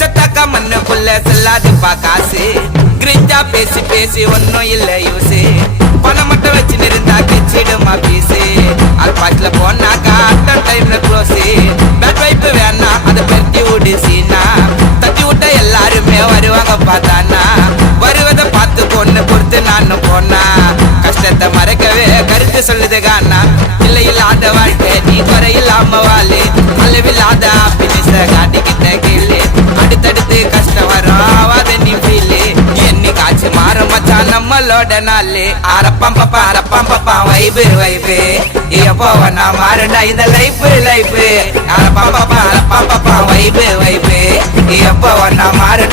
செத்தாக்கா மண்ணுக்குள்ள செல்லாதுப்பா காசு கிரிஞ்சா பேசி பேசி ஒன்னும் இல்ல யூஸு பணம் மட்டும் வச்சு இருந்தா கெச்சிடுமா பீஸு அல்பாட்ல போனாக்கா அட்டன் டைம்ல க்ளோஸு பேட் வைப்பு வேணா அதை பெருட்டி விடு சீனா தட்டி விட்ட எல்லாருமே வருவாங்க பார்த்தானா வருவதை பார்த்து பொண்ணு பொறுத்து நானும் போனா கஷ்டத்தை மறைக்கவே கருத்து சொல்லுது காணா இல்லை இல்லாத வாழ்க்கை நீ குறையில்லாம வாழு அளவில்லாத ஹாப்பினஸ காட்டிக்கிட்ட கேளு அடுத்தடுத்து கஷ்டம் வரும் ஆவாத நீ ஃபீலு என்னைக்காச்சு மாறும் மச்சான் நம்மளோட நாளு அரப்பம்பப்பா வைபு வைபு எப்போ வேணா மாறுண்டா இந்த லைஃப் அரப்பம்பப்பா வைபு வைபு எப்போ வேணா மாறு